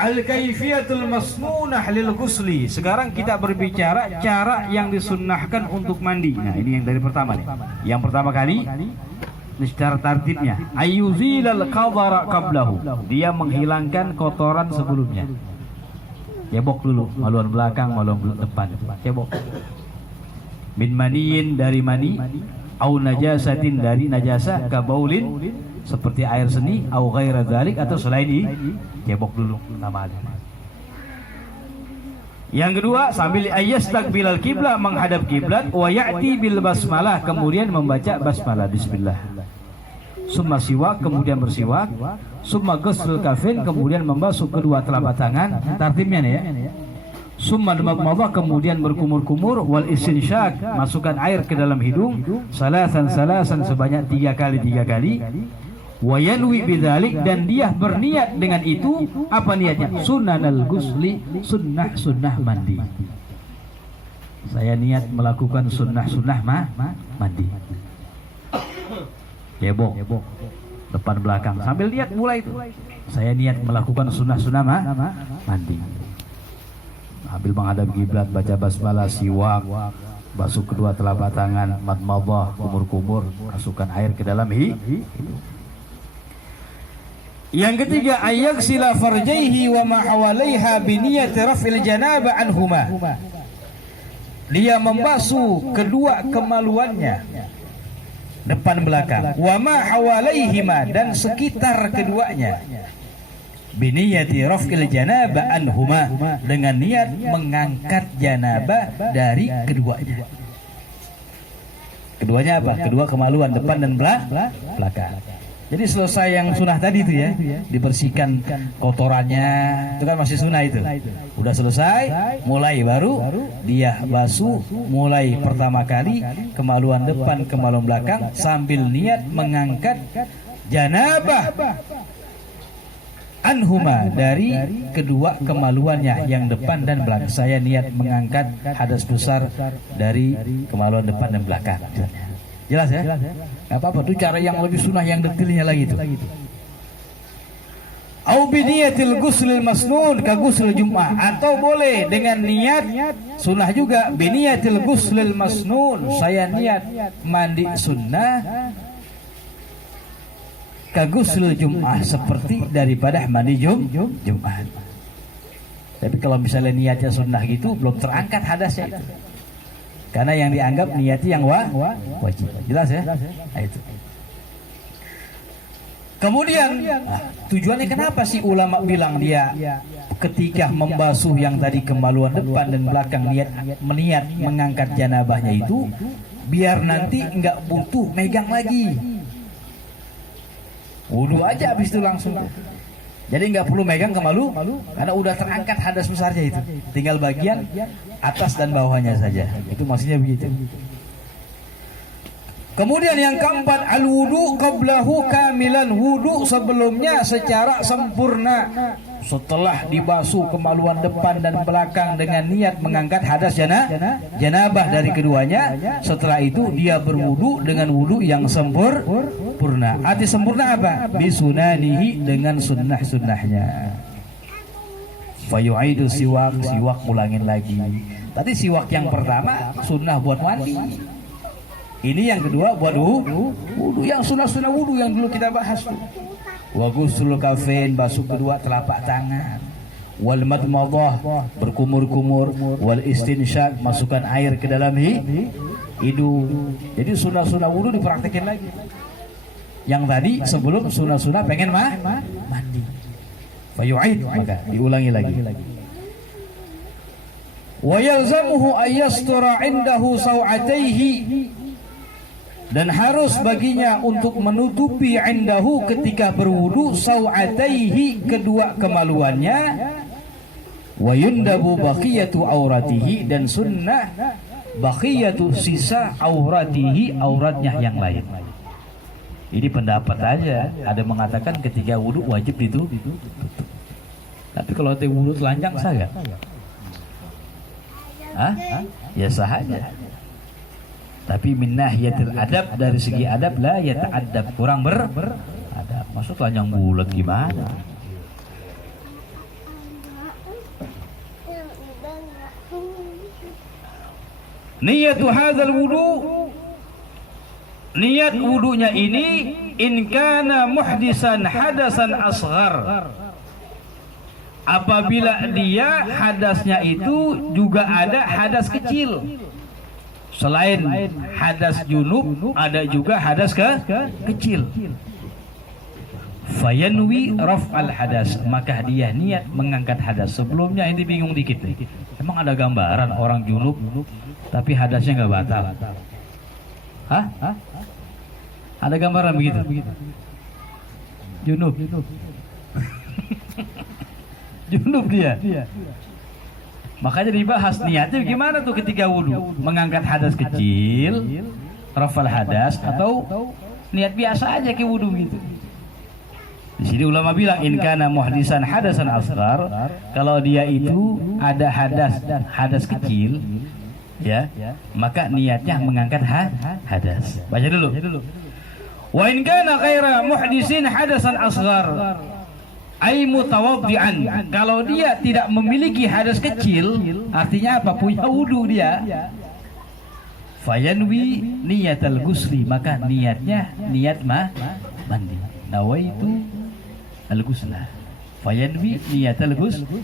Al-kaifiyatul masnunah lil ghusli. Sekarang kita berbicara cara yang disunnahkan untuk mandi. Nah, ini yang dari pertama nih. Yang pertama kali secara tartibnya, ayyuzilal qadara qablahu. Dia menghilangkan kotoran sebelumnya. Cebok dulu, maluan belakang, maluan depan. Cebok. Min maniyin, dari mani, au najasatin, dari najasa, kabaulin, seperti air seni, au ghaira dzalik, atau selain ini. Cebok dulu namanya. Yang kedua, sambil ayastaqbilal kiblah, menghadap kiblat, wa ya'ti bil basmalah, kemudian membaca basmalah, bismillah. Summa siwak, kemudian bersiwak. Summa ghusl kafin, kemudian membasuh kedua telapak tangan. Tartibnya nih ya. Summa madmadah, kemudian berkumur-kumur. Wal istinsyak, masukkan air ke dalam hidung. Salasan sebanyak 3 kali. Wa yanwi bidzalik, dan dia berniat dengan itu. Apa niatnya? Sunnanal ghusli, sunnah mandi. Saya niat melakukan sunnah mandi. Cebok depan belakang sambil niat mulai itu. Saya niat melakukan sunnah mandi. Sambil menghadap kiblat, baca basmalah, siwak, basuh kedua telapak tangan, madmadah, kumur-kumur, masukkan air ke dalam hidung. Yang ketiga, ayaghsila farjaihi wa ma hawalaiha bi niyyati raf'il janabah anhuma. Dia membasuh kedua kemaluannya, depan belakang, wa ma hawalaihima, dan sekitar keduanya, biniyati raf'il janabah anhuma, dengan niat mengangkat janabah dari keduanya. Keduanya apa? Kedua kemaluan depan dan belakang. Jadi selesai yang sunnah tadi itu ya, dibersihkan kotorannya, itu kan masih sunnah itu. Udah selesai, mulai baru dia basuh, mulai pertama kali kemaluan depan, kemaluan belakang, sambil niat mengangkat janabah anhuma, dari kedua kemaluannya yang depan dan belakang. Saya niat mengangkat hadas besar dari kemaluan depan dan belakang. Jelas ya? Gak apa-apa, itu cara yang lebih sunnah, yang detailnya lagi itu. Au biniyatil ghuslil masnun ka ghusl Jum'ah, atau boleh dengan niat sunnah juga, biniyatil ghuslil masnun, saya niat mandi sunnah ka ghusl Jum'ah, seperti daripada mandi Jum'ah. Tapi kalau misalnya niatnya sunnah gitu, belum terangkat hadasnya itu. Karena yang dianggap niatnya yang wajib. Jelas ya? Nah, itu. Kemudian tujuannya kenapa sih ulama bilang dia ketika membasuh yang tadi kemaluan depan dan belakang meniat mengangkat janabahnya itu biar nanti nggak butuh megang lagi. Wudu aja habis itu langsung. Jadi nggak perlu megang kemalu karena udah terangkat hadas besarnya itu. Tinggal bagian atas dan bawahnya saja. Itu maksudnya begitu. Kemudian yang keempat, al-wudu qablahu kamilan, wudu sebelumnya secara sempurna. Setelah dibasuh kemaluan depan dan belakang dengan niat mengangkat hadas janabah dari keduanya, setelah itu dia berwudu dengan wudu yang sempurna. Arti sempurna apa? Bisunanihi, dengan sunnah-sunnahnya. Fayu'idu siwak ulangin lagi. Tadi siwak yang pertama sunnah buat mandi. Ini yang kedua buat wudu, yang sunnah-sunnah wudu yang dulu kita bahas tuh. Wa ghusl kafain, basuh kedua telapak tangan. Wal madmadah, berkumur-kumur. Wal istinsyak, masukkan air ke dalam hidung. Jadi sunnah-sunnah wudu dipraktekin lagi. Yang tadi sebelum sunnah-sunnah pengen mandi. Fayu'id, maka diulangi lagi. Wa yalzamuhu ayyastura indahu saw'ataihi, dan harus baginya untuk menutupi indahu ketika berwudu saw'ataihi, kedua kemaluannya. Wa yundabu baqiyatu auratihi, dan sunnah baqiyatu sisa auratihi, auratnya yang lain. Ini pendapat aja, ada mengatakan ketika wudu wajib itu. Tapi kalau wudu telanjang sah gak? Ya sah aja. Tapi min nahiyatil adab, dari segi adab la yata'addab, kurang beradab. Maksud telanjang bulat gimana? Niyatu hadzal wudu, niat wudunya ini in kana muhdisan hadasan asghar, apabila dia hadasnya itu juga ada hadas kecil. Selain hadas junub ada juga hadas kecil. Fayanwi raf'al hadas, maka dia niat mengangkat hadas. Sebelumnya ini bingung dikit nih. Emang ada gambaran orang junub tapi hadasnya nggak batal? Hah? Ada gambaran begitu? Junub. Junub dia. Makanya dibahas niatnya gimana tuh ketika wudu, mengangkat hadas kecil, rafal hadas, atau niat biasa aja ke wudu gitu. Di sini ulama bilang in kana muhdisan hadasan asghar, kalau dia itu ada hadas kecil, ya, maka niatnya mengangkat hadas. Baca dulu. Wa in kana ghaira muhdisin hadasan asghar, ai mutawaddi'an, kalau dia tidak memiliki hadas kecil, artinya apa? Punya wudu dia. Fayanwi niyatal ghusli, maka niatnya niat mandi. Nawaitu al-ghusla. Fayanwi niyatal ghusli.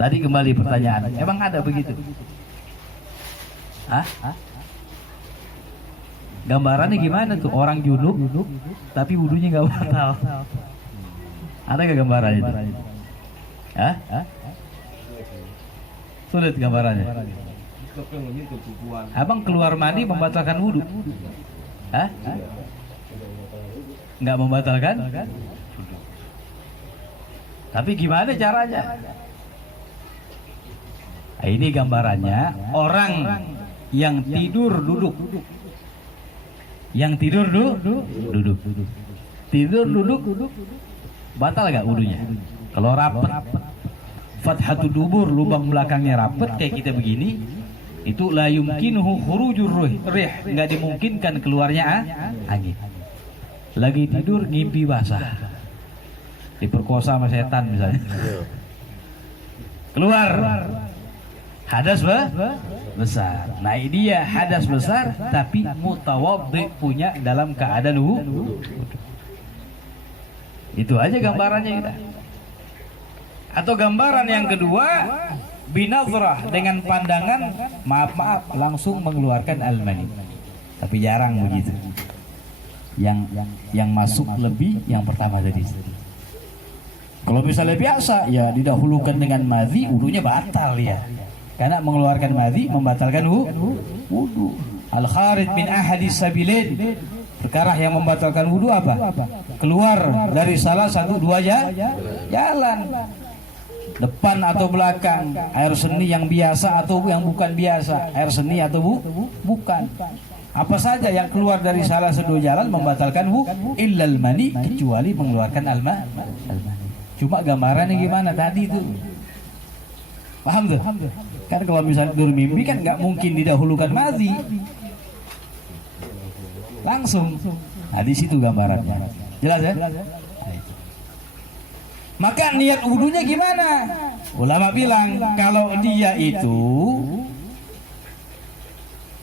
Tadi kembali pertanyaan, emang ada begitu? Hah? Gambarannya gimana tuh? Orang junub tapi wudunya nggak batal. Ada nggak gambarannya itu? Hah? Sulit gambarannya. Abang keluar mandi membatalkan wudu? Hah? Nggak membatalkan? Tapi gimana caranya? Nah, ini gambarannya orang yang tidur duduk. Yang tidur duduk. Tidur duduk batal gak wudunya? Kalau rapet, fathatu dubur, lubang belakangnya rapet kayak kita begini, itu la yumkinuhu khurujur rih, nggak dimungkinkan keluarnya angin. Lagi tidur ngimpi basah, diperkosa sama setan misalnya, keluar hadas besar. Nah ini dia hadas besar tapi mutawaddi, punya dalam keadaan wudu. Itu aja gambarannya kita. Atau gambaran yang kedua, binazrah, dengan pandangan maaf langsung mengeluarkan al-mani. Tapi jarang begitu. Yang masuk lebih yang pertama tadi. Kalau misalnya biasa ya didahulukan dengan madhi, wudunya batal ya. Karena mengeluarkan madhi membatalkan wudu. Al-kharid min ahadis sabilain, perkara yang membatalkan wudu apa? Keluar dari salah satu dua jalan, depan atau belakang, air seni yang biasa atau yang bukan biasa, air seni atau bukan. Apa saja yang keluar dari salah satu jalan membatalkan wudu, illal mani, kecuali mengeluarkan al-mani. Cuma gambarannya gimana tadi itu? Paham tuh? Kan kalau misalnya bermimpi kan nggak mungkin didahulukan madhi, langsung. Nah di situ gambarannya. Jelas ya? Maka niat wudunya gimana? Ulama bilang kalau dia itu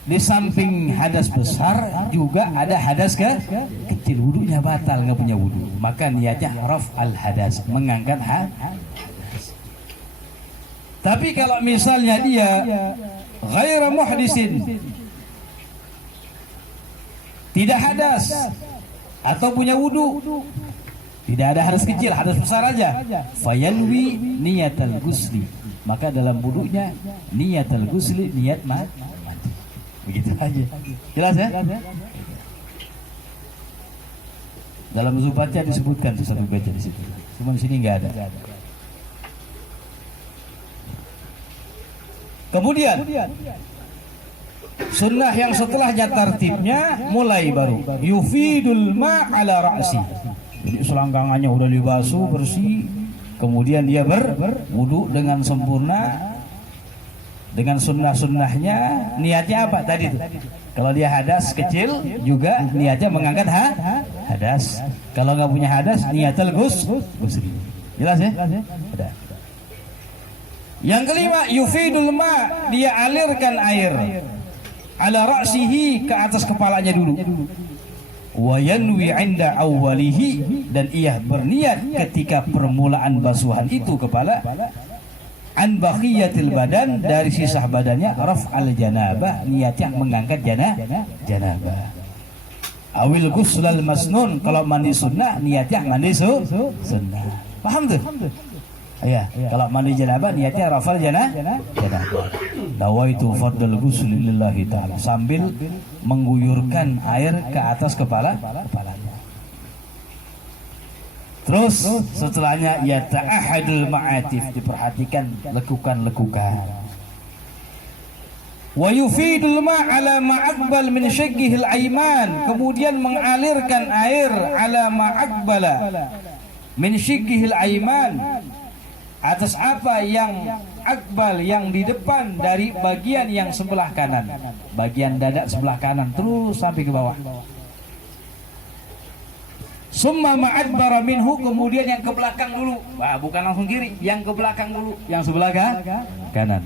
di samping hadas besar juga ada hadas kecil, wudunya batal, nggak punya wudu. Maka niatnya raf al hadas, mengangkat hadas. Tapi kalau misalnya dia ghaira muhdisin, tidak hadas atau punya wudu, tidak ada hadas kecil, hadas besar aja, fayanwi niyatal ghusli, maka dalam wudunya niyatal ghusli, niat mandi. Begitu aja. Jelas ya? Dalam Zubatnya disebutkan satu baca di situ. Cuma di sini nggak ada. Kemudian sunnah yang setelahnya tartibnya mulai baru yufidul ma ala ra'si. Jadi selangkangannya udah dibasuh bersih, kemudian dia berwudu dengan sempurna. Dengan sunnah-sunnahnya, niatnya apa tadi itu? Kalau dia hadas kecil juga niatnya mengangkat hadas. Kalau nggak punya hadas, niatul ghusli. Jelas ya? Ada. Yang kelima, yufidul ma, dia alirkan air ala ra'sihi, ke atas kepalanya dulu. Wa yanwi 'inda awwalihi, dan ia berniat ketika permulaan basuhan itu kepala, an baqiyatil badan, dari sisa badannya, raf'al janabah, niatnya mengangkat janabah. Awil ghuslal masnun, kalau mandi sunnah niatnya mandi sunnah. Paham tuh? Ya, kalau mandi janabah niatnya rafal janabah. Nawaitu fardal ghusl lillahi ta'ala, sambil mengguyurkan air ke atas kepalanya. Terus setelahnya ya ta'ahadul ma'atif, diperhatikan lekukan-lekukan. Wa yufidul ma'ala ma'aqbal min syaqqihil aiman, kemudian mengalirkan air ala ma'aqbala min syaqqihil aiman, atas apa yang akbal, yang di depan dari bagian yang sebelah kanan, bagian dada sebelah kanan, terus sampai ke bawah. Summa ma'adbara minhu, kemudian yang ke belakang dulu. Wah, bukan langsung kiri, yang ke belakang dulu, yang sebelah kanan.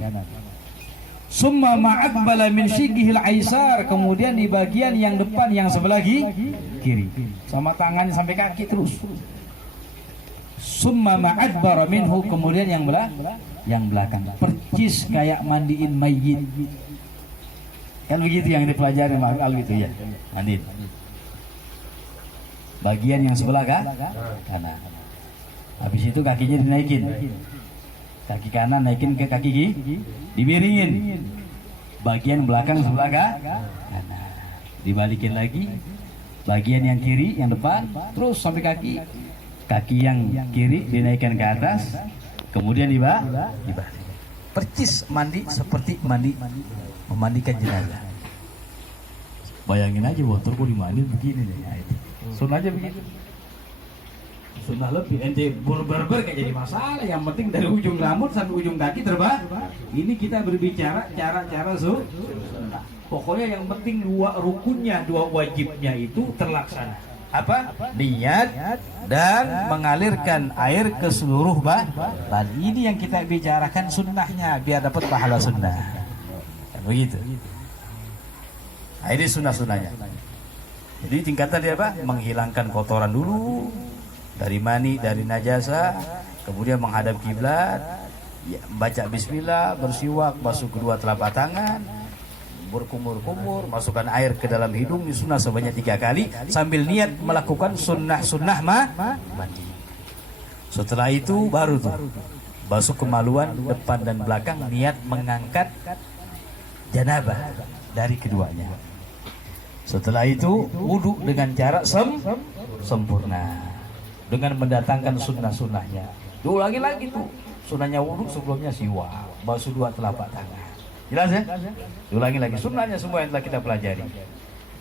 Summa ma'adbala min syighihil aisar, kemudian di bagian yang depan yang sebelah kiri, sama tangannya sampai kaki terus. Summa ma'adbara minhu, kemudian yang belakang, percis kayak mandiin mayit. Kan begitu yang dipelajari makal gitu ya, mandiin. Bagian yang sebelah kanan. Habis itu kakinya dinaikin, kaki kanan naikin ke kaki dimiringin. Bagian belakang sebelah kanan, dibalikin lagi. Bagian yang kiri, yang depan, terus sampai kaki yang kiri dinaikkan ke atas, kemudian dibalik. Percis mandi seperti memandikan jenazah. Bayangin aja motor kok dimandiin begini deh. Sunnah aja begitu. Sunnah lebih ente berber kayak jadi masalah. Yang penting dari ujung rambut sampai ujung kaki terbang. Ini kita berbicara cara-cara sunnah. Pokoknya yang penting dua rukunnya, dua wajibnya itu terlaksana. Apa? Niat dan mengalirkan air ke seluruh badan. Ini yang kita bicarakan sunnahnya biar dapat pahala sunnah. Begitu. Nah, ini sunnah-sunnahnya. Jadi tingkatan dia apa? Menghilangkan kotoran dulu dari mani, dari najasa, kemudian menghadap kiblat, ya, baca bismillah, bersiwak, basuh kedua telapak tangan, berkumur-kumur, masukkan air ke dalam hidung, di sunnah sebanyak 3 kali sambil niat melakukan sunnah-sunnah mandi. Setelah itu baru tuh basuh kemaluan depan dan belakang, niat mengangkat janabah dari keduanya. Setelah itu wudhu dengan cara sempurna, dengan mendatangkan sunnah-sunnahnya. Diulangi lagi tuh sunnahnya wudhu, sebelumnya siwak, basuh 2 telapak tangan. Jelas ya? Diulangi lagi sunnahnya semua yang telah kita pelajari.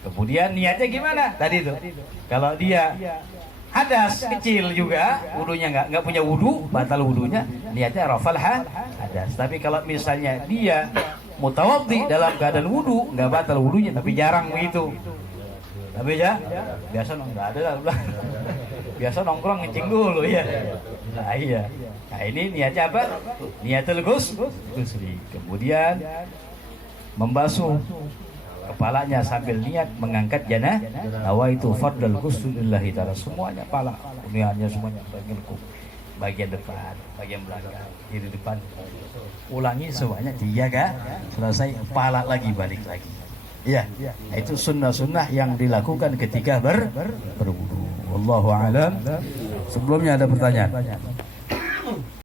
Kemudian niatnya gimana? Tadi tuh, kalau dia hadas kecil juga, wudunya nggak punya wudu, batal wudunya, niatnya rafal hadas. Tapi kalau misalnya dia mutawaddi dalam keadaan wudu, nggak batal wudunya, tapi jarang begitu. Tapi ya, biasa nggak ada lah. Biasa nongkrong ngecing dulu ya. Nah iya. Nah ini niatnya apa? Niatul ghusli. Kemudian membasuh kepalanya sambil niat mengangkat janabah. Itu fardal ghusl lillahi ta'ala, semuanya pala. Niatnya semuanya bagian depan, bagian belakang, kiri depan. Ulangi semuanya 3 kan? Selesai, pala lagi, balik lagi. Iya, itu sunnah-sunnah yang dilakukan ketika berwudu. Wallahu a'lam. Sebelumnya ada pertanyaan.